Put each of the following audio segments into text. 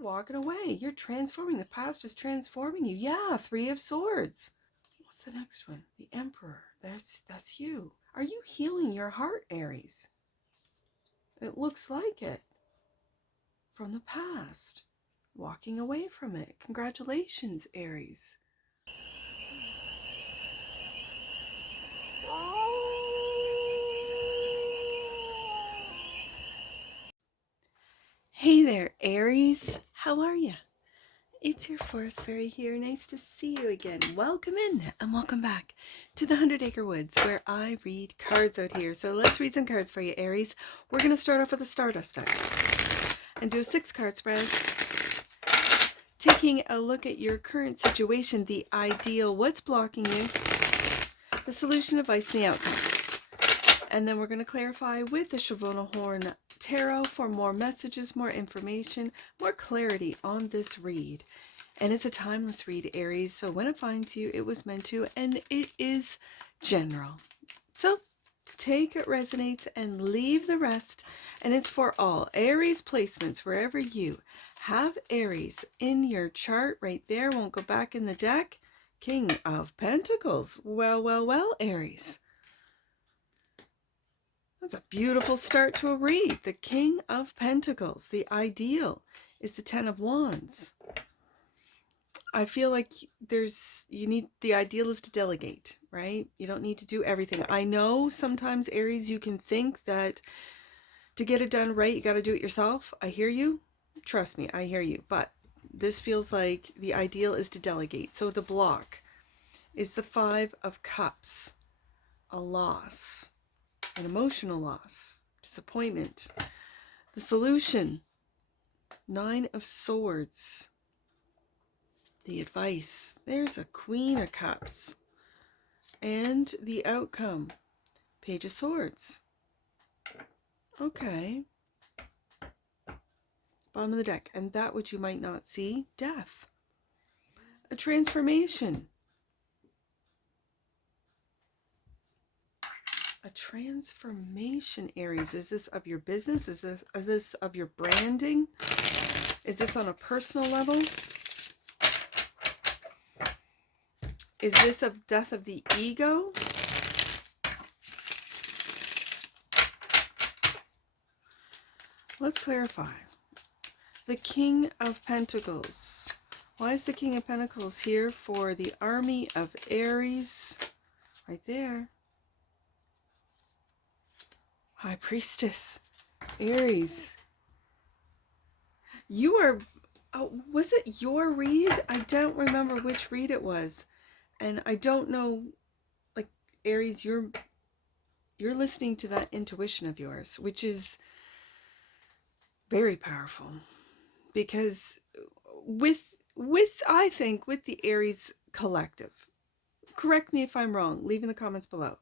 walking away. You're transforming. The past is transforming you. Yeah, Three of Swords. What's the next one? The Emperor. That's you. Are you healing your heart, Aries? It looks like it. From the past. Walking away from it. Congratulations, Aries. Hey there, Aries. How are you? It's your forest fairy here. Nice to see you again. Welcome in and welcome back to the 100 Acre Woods, where I read cards out here. So let's read some cards for you, Aries. We're going to start off with a Stardust deck and do a 6-card spread, taking a look at your current situation, the ideal, what's blocking you, the solution, advice, and the outcome. And then we're going to clarify with the CHERVONO-CHORNE Tarot for more messages, more information, more clarity on this read. And it's a timeless read, Aries, so when it finds you, it was meant to, and it is general. So take what resonates and leave the rest, and it's for all. Aries placements, wherever you have Aries in your chart, right there, won't go back in the deck. King of Pentacles. Well, well, well, Aries. That's a beautiful start to a read. The King of Pentacles. The ideal is the Ten of Wands. I feel like the ideal is to delegate, right? You don't need to do everything. I know sometimes, Aries, you can think that to get it done right, you got to do it yourself. I hear you. Trust me, I hear you. But this feels like the ideal is to delegate. So the block is the Five of Cups. A loss. An emotional loss, disappointment. The solution, Nine of Swords. The advice, there's a Queen of Cups. And the outcome, Page of Swords. Okay. Bottom of the deck, and that which you might not see, death. A transformation. A transformation, Aries. Is this of your business? Is this of your branding? Is this on a personal level? Is this of death of the ego? Let's clarify. The King of Pentacles. Why is the King of Pentacles here for the army of Aries? Right there. High Priestess, Aries. You are, was it your read? I don't remember which read it was. And I don't know, like, Aries, you're listening to that intuition of yours, which is very powerful. Because I think with the Aries collective, correct me if I'm wrong, leave in the comments below,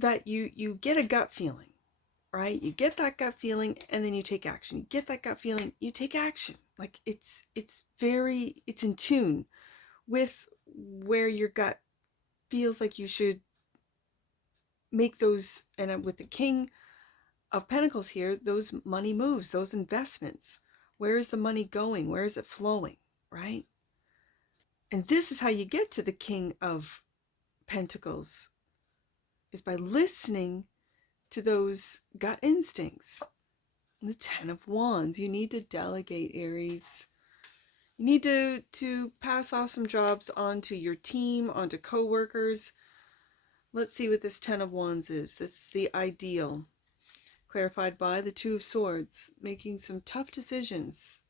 that you get a gut feeling, right? You get that gut feeling and then you take action. You get that gut feeling, you take action. Like it's in tune with where your gut feels like you should make those. And with the King of Pentacles here, those money moves, those investments. Where is the money going? Where is it flowing, right? And this is how you get to the King of Pentacles, is by listening to those gut instincts. And the Ten of Wands. You need to delegate, Aries. You need to pass off some jobs onto your team, onto co-workers. Let's see what this Ten of Wands is. This is the ideal. Clarified by the Two of Swords. Making some tough decisions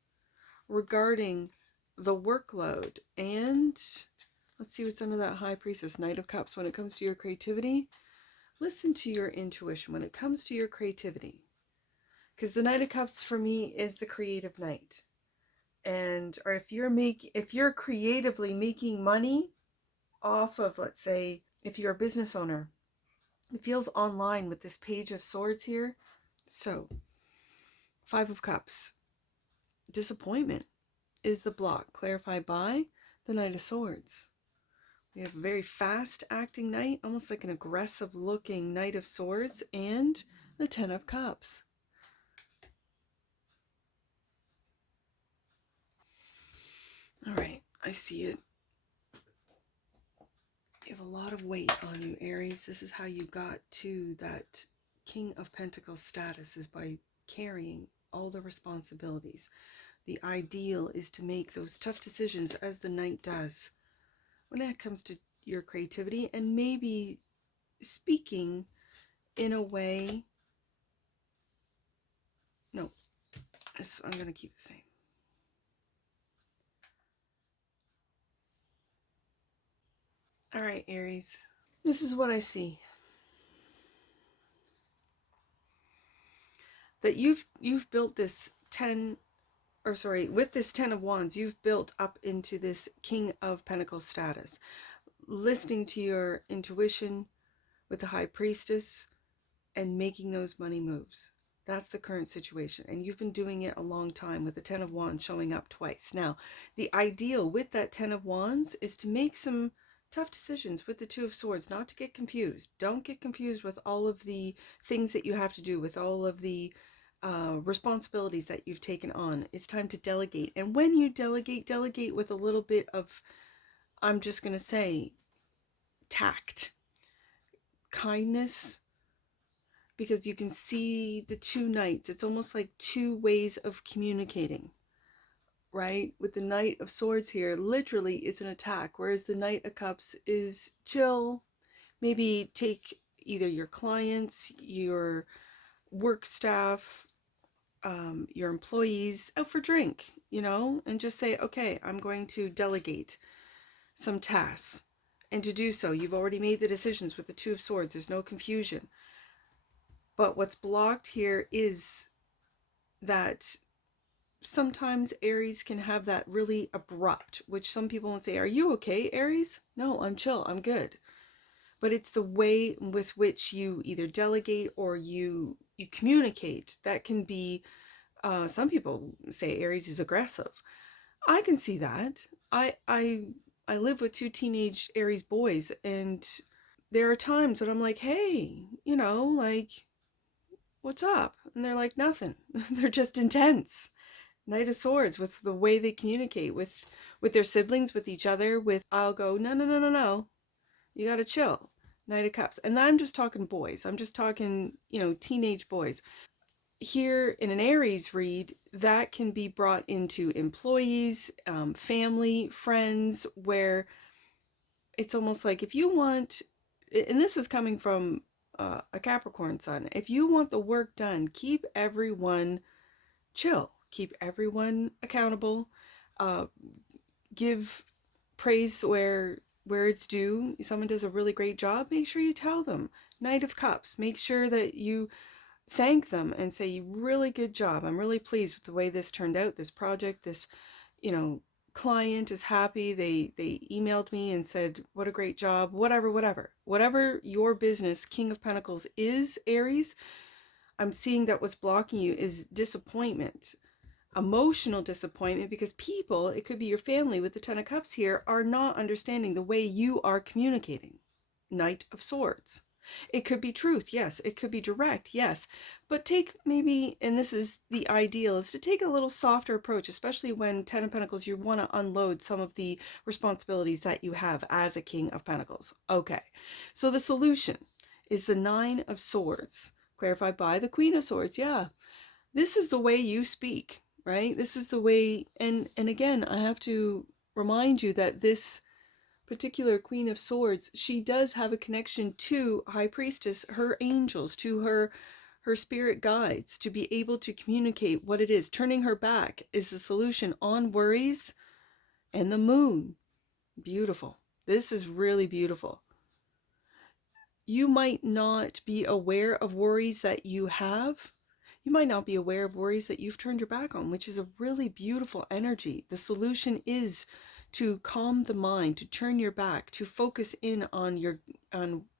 regarding the workload. And let's see what's under that High Priestess. Knight of Cups. When it comes to your creativity, listen to your intuition when it comes to your creativity. Because the Knight of Cups for me is the creative knight. And or if you're creatively making money off of, let's say, if you're a business owner, it feels online with this Page of Swords here. So, Five of Cups. Disappointment is the block, clarified by the Knight of Swords. We have a very fast acting knight, almost like an aggressive looking Knight of Swords, and the Ten of Cups. I see it. You have a lot of weight on you, Aries. This is how you got to that King of Pentacles status, is by carrying all the responsibilities. The ideal is to make those tough decisions, as the Knight does, when it comes to your creativity, and maybe speaking in a way. No, I'm going to keep the same. All right, Aries. This is what I see. That you've built this with this 10 of Wands, you've built up into this King of Pentacles status. Listening to your intuition with the High Priestess and making those money moves. That's the current situation. And you've been doing it a long time, with the 10 of Wands showing up twice. Now, the ideal with that 10 of Wands is to make some tough decisions with the 2 of Swords, not to get confused. Don't get confused with all of the things that you have to do, with all of the responsibilities that you've taken on. It's time to delegate. And when you delegate with a little bit of, I'm just going to say, tact, kindness, because you can see the 2 knights. It's almost like 2 ways of communicating, right? With the Knight of Swords here, literally it's an attack, whereas the Knight of Cups is chill. Maybe take either your clients, your work staff, your employees out for drink, and just say, okay, I'm going to delegate some tasks. And to do so, you've already made the decisions with the 2 of Swords. There's no confusion. But what's blocked here is that sometimes Aries can have that really abrupt, which some people will say, are you okay, Aries? No, I'm chill, I'm good. But it's the way with which you either delegate or you communicate that can be, some people say Aries is aggressive. I can see that. I live with 2 teenage Aries boys, and there are times when I'm like, hey, what's up? And they're like, nothing. They're just intense. Knight of Swords, with the way they communicate with their siblings, with each other, I'll go, no. You gotta chill. Knight of Cups. And I'm just talking boys. I'm just talking, teenage boys. Here in an Aries read, that can be brought into employees, family, friends, where it's almost like, if you want, and this is coming from a Capricorn sun, if you want the work done, keep everyone chill, keep everyone accountable, give praise where it's due. Someone does a really great job, make sure you tell them. Knight of Cups, make sure that you thank them and say, really good job, I'm really pleased with the way this turned out, this project, this client is happy, they emailed me and said what a great job, whatever your business King of Pentacles is, Aries. I'm seeing that what's blocking you is disappointment, emotional disappointment, because people, it could be your family with the 10 of Cups here, are not understanding the way you are communicating. Knight of Swords. It could be truth, yes. It could be direct, yes. But take maybe, and this is the ideal, is to take a little softer approach, especially when 10 of Pentacles, you want to unload some of the responsibilities that you have as a King of Pentacles. Okay, so the solution is the 9 of Swords, clarified by the Queen of Swords. Yeah, this is the way you speak, right? This is the way, and again, I have to remind you that this particular Queen of Swords, she does have a connection to High Priestess, her angels, to her spirit guides, to be able to communicate what it is. Turning her back is the solution on worries. And the Moon, beautiful. This is really beautiful. You might not be aware of worries that you have. You might not be aware of worries that you've turned your back on, which is a really beautiful energy. The solution is to calm the mind, to turn your back, to focus in on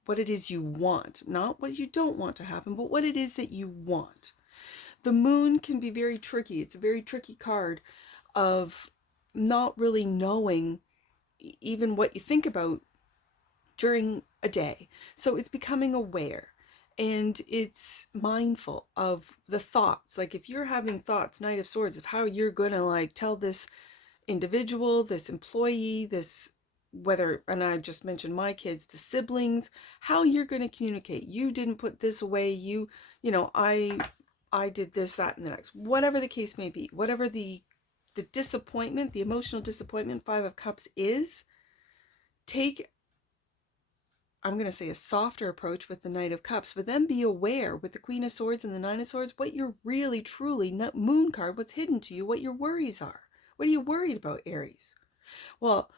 what it is you want, not what you don't want to happen, but what it is that you want. The Moon can be very tricky. It's a very tricky card of not really knowing even what you think about during a day. So it's becoming aware, and it's mindful of the thoughts. Like if you're having thoughts, Knight of Swords, of how you're gonna tell this individual, this employee, this, whether, and I just mentioned my kids, the siblings, how you're going to communicate. You didn't put this away. I did this, that, and the next, whatever the case may be, whatever the disappointment, the emotional disappointment, Five of Cups is, take, I'm going to say, a softer approach with the Knight of Cups, but then be aware with the Queen of Swords and the Nine of Swords, what you're really, truly, moon card, what's hidden to you, what your worries are. What are you worried about, Aries? Well,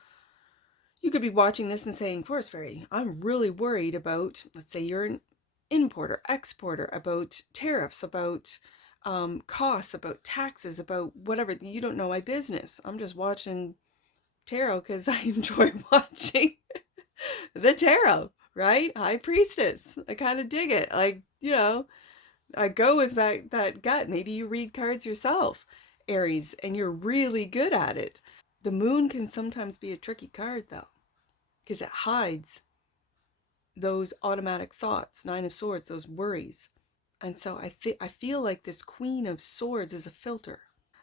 you could be watching this and saying, Forest Fairy, I'm really worried about, let's say you're an importer, exporter, about tariffs, about costs, about taxes, about whatever. You don't know my business. I'm just watching tarot because I enjoy watching the tarot, right? High Priestess. I kind of dig it. Like, I go with that gut. Maybe you read cards yourself, Aries, and you're really good at it. The moon can sometimes be a tricky card, though, because it hides those automatic thoughts, Nine of Swords, those worries. And so I feel like this Queen of Swords is a filter.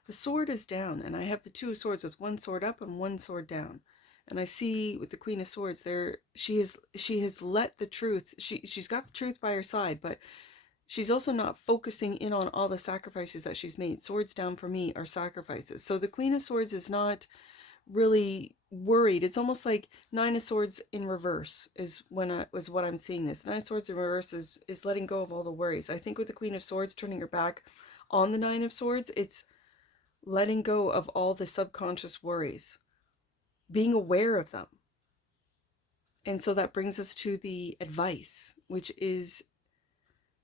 The sword is down, and I have the Two of Swords with one sword up and one sword down. And I see with the Queen of Swords there, she has let the truth, she's got the truth by her side, but she's also not focusing in on all the sacrifices that she's made. Swords down for me are sacrifices. So the Queen of Swords is not really worried. It's almost like Nine of Swords in reverse is what I'm seeing this. Nine of Swords in reverse is letting go of all the worries. I think with the Queen of Swords turning her back on the Nine of Swords, it's letting go of all the subconscious worries, being aware of them. And so that brings us to the advice, which is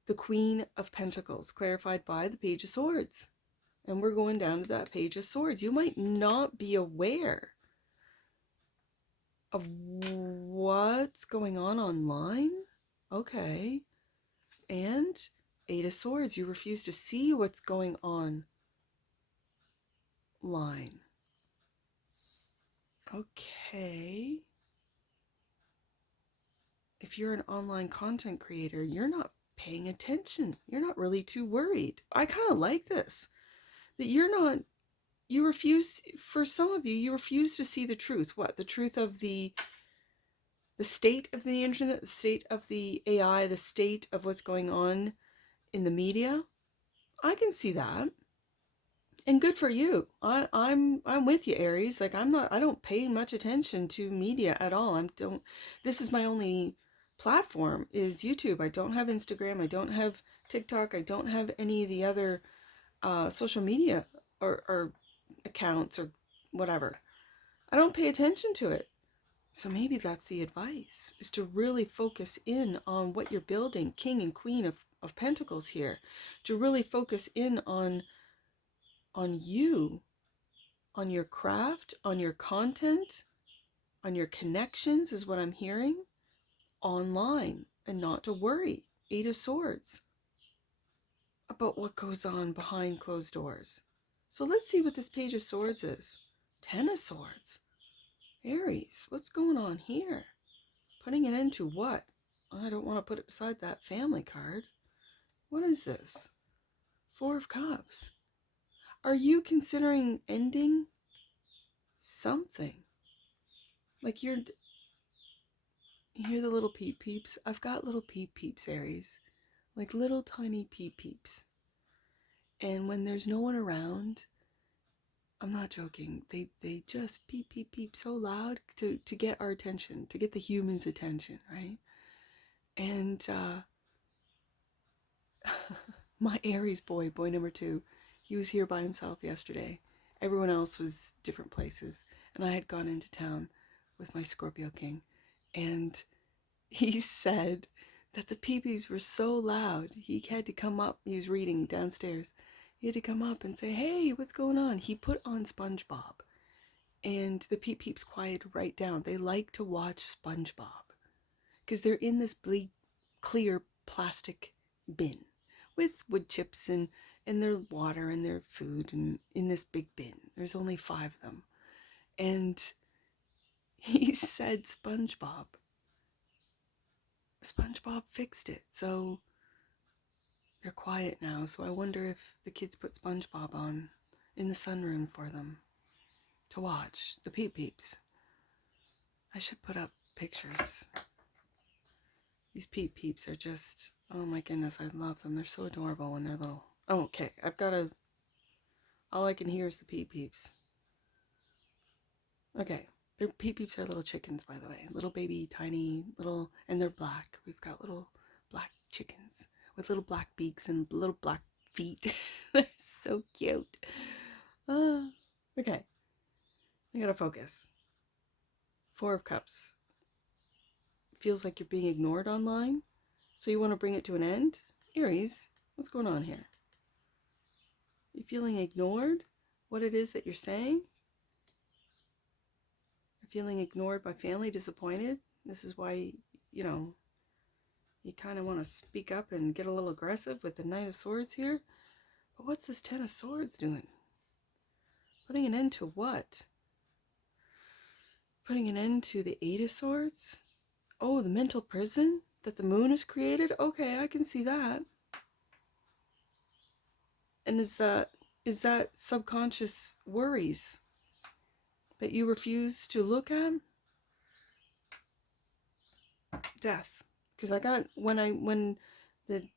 the Queen of Pentacles, clarified by the Page of Swords. And we're going down to that Page of Swords. You might not be aware of what's going on online. Okay. And Eight of Swords, you refuse to see what's going on line. Okay. If you're an online content creator, you're not paying attention. You're not really too worried. I kind of like this. That you refuse, for some of you refuse to see the truth. What? The truth of the state of the internet, the state of the AI, the state of what's going on in the media. I can see that. And good for you. I'm with you, Aries. Like, I don't pay much attention to media at all. This is my only platform is YouTube. I don't have Instagram. I don't have TikTok. I don't have any of the other social media or accounts or whatever. I don't pay attention to it. So maybe that's the advice, is to really focus in on what you're building, King and Queen of Pentacles here, to really focus in on you, on your craft, on your content, on your connections is what I'm hearing, online, and not to worry, Eight of Swords, about what goes on behind closed doors. So let's see what this Page of Swords is. Ten of Swords. Aries, what's going on here? Putting an end to what? I don't want to put it beside that family card. What is this? Four of Cups. Are you considering ending something? Like you hear the little peep peeps? I've got little peep peeps, Aries. Like little tiny peep peeps. And when there's no one around, I'm not joking, they just peep peep peep so loud to get our attention, to get the humans' attention, right? And my Aries boy number 2, he was here by himself yesterday. Everyone else was different places, and I had gone into town with my Scorpio King, and he said that the peepees were so loud, he had to come up. He was reading downstairs. He had to come up and say, hey, what's going on? He put on SpongeBob, and the peep peeps quieted right down. They like to watch SpongeBob because they're in this bleak, clear plastic bin with wood chips and their water and their food, and in this big bin. There's only 5 of them. And he said SpongeBob fixed it. So they're quiet now. So I wonder if the kids put SpongeBob on in the sunroom for them to watch. The peep peeps. I should put up pictures. These peep peeps are just, oh my goodness, I love them. They're so adorable when they're little. Oh, okay, all I can hear is the peep peeps. Okay, their peep peeps are little chickens, by the way. Little baby, tiny, little, and they're black. We've got little black chickens with little black beaks and little black feet. They're so cute. Okay, I gotta focus. Four of Cups. Feels like you're being ignored online, so you want to bring it to an end? Aries, what's going on here? You feeling ignored? What it is that you're saying? You're feeling ignored by family, disappointed? This is why, you kind of want to speak up and get a little aggressive with the Knight of Swords here. But what's this Ten of Swords doing? Putting an end to what? Putting an end to the Eight of Swords? Oh, the mental prison that the moon has created? Okay, I can see that. And is that subconscious worries that you refuse to look at? Death. Because I got, when the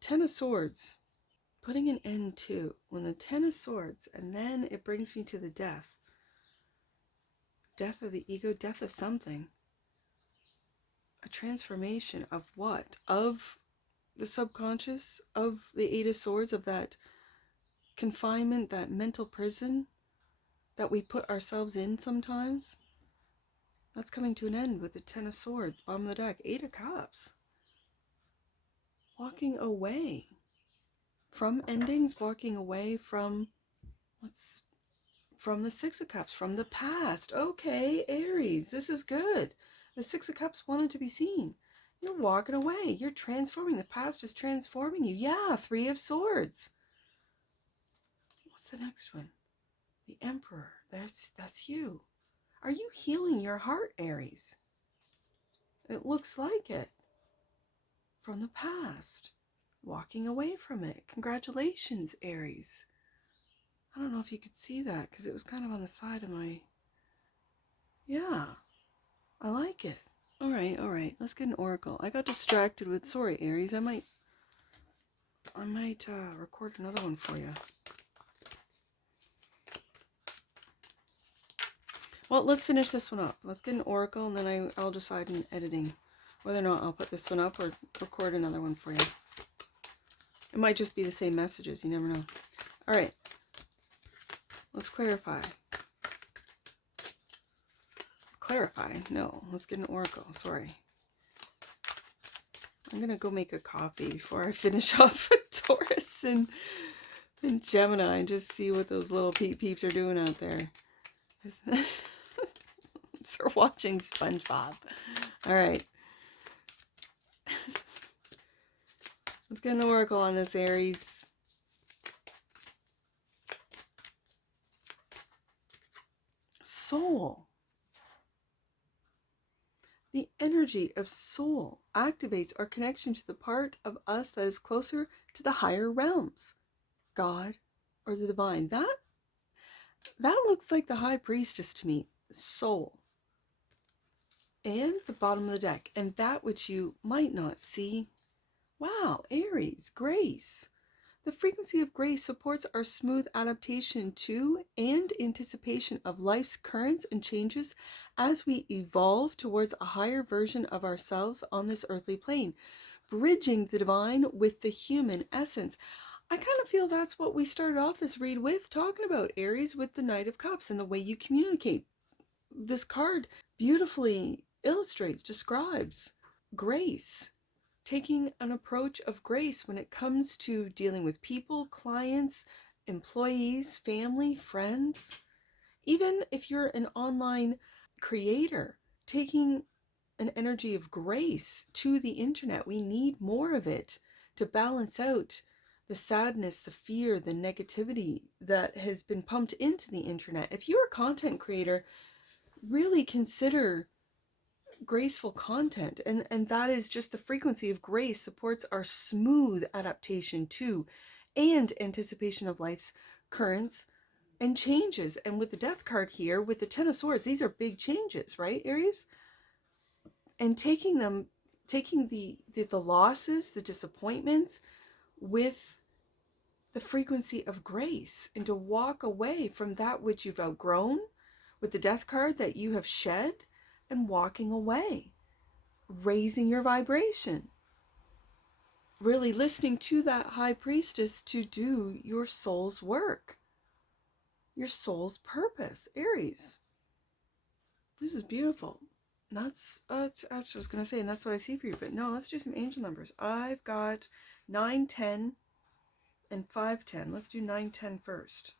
Ten of Swords, putting an end to, when the Ten of Swords, and then it brings me to the death. Death of the ego, death of something. A transformation of what? Of the subconscious, of the Eight of Swords, of that confinement, that mental prison that we put ourselves in sometimes. That's coming to an end with the Ten of Swords, bottom of the deck, Eight of Cups. Walking away from endings, walking away from from the Six of Cups, from the past. Okay, Aries, this is good. The Six of Cups wanted to be seen. You're walking away. You're transforming. The past is transforming you. Yeah, Three of Swords. What's the next one? The Emperor. That's you. Are you healing your heart, Aries? It looks like it. From the past. Walking away from it. Congratulations, Aries. I don't know if you could see that because it was kind of on the side of my... Yeah, I like it. All right. Let's get an oracle. I got distracted with... Sorry, Aries. I might record another one for you. Well, let's finish this one up. Let's get an oracle, and then I'll decide in editing whether or not I'll put this one up or record another one for you. It might just be the same messages. You never know. All right. Let's clarify. Clarify? No. Let's get an oracle. Sorry. I'm going to go make a coffee before I finish off with Taurus and Gemini and just see what those little peeps are doing out there. They're watching SpongeBob. All right. Let's get an oracle on this, Aries. Soul. The energy of soul activates our connection to the part of us that is closer to the higher realms, God or the divine. That looks like the high priestess to me. Soul. And the bottom of the deck. And that which you might not see. Wow, Aries, grace. The frequency of grace supports our smooth adaptation to and anticipation of life's currents and changes as we evolve towards a higher version of ourselves on this earthly plane, bridging the divine with the human essence. I kind of feel that's what we started off this read with, talking about, Aries, with the Knight of Cups and the way you communicate. This card beautifully illustrates, describes grace. Taking an approach of grace when it comes to dealing with people, clients, employees, family, friends. Even if you're an online creator, taking an energy of grace to the internet. We need more of it to balance out the sadness, the fear, the negativity that has been pumped into the internet. If you're a content creator, really consider graceful content, and that is just the frequency of grace supports our smooth adaptation to and anticipation of life's currents and changes. And with the Death card here, with the Ten of Swords, these are big changes, right, Aries? And taking the losses, the disappointments, with the frequency of grace, and to walk away from that which you've outgrown with the Death card, that you have shed, and walking away, raising your vibration, really listening to that High Priestess to do your soul's work, your soul's purpose, Aries. This is beautiful. That's what I was going to say, and that's what I see for you. But no, let's do some angel numbers. I've got 9, 10, and 5, 10. Let's do 9, 10 first.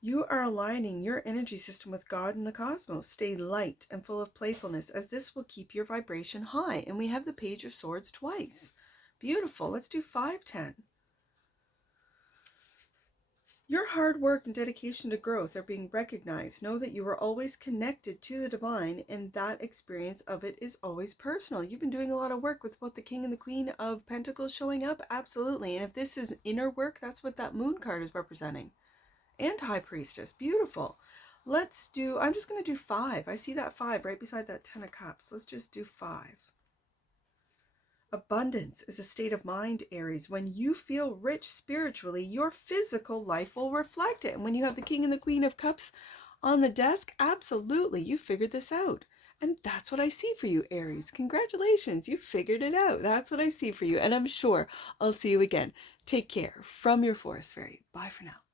You are aligning your energy system with God and the cosmos. Stay light and full of playfulness, as this will keep your vibration high. And we have the Page of Swords twice. Beautiful. Let's do 5, 10. Your hard work and dedication to growth are being recognized. Know that you are always connected to the divine, and that experience of it is always personal. You've been doing a lot of work with both the King and the Queen of Pentacles showing up. Absolutely. And if this is inner work, that's what that Moon card is representing. And High Priestess. Beautiful. Let's do, I'm just going to do 5. I see that 5 right beside that 10 of Cups. Let's just do 5. Abundance is a state of mind, Aries. When you feel rich spiritually, your physical life will reflect it. And when you have the King and the Queen of Cups on the desk, absolutely, you figured this out. And that's what I see for you, Aries. Congratulations, you figured it out. That's what I see for you. And I'm sure I'll see you again. Take care. From your Forest Fairy. Bye for now.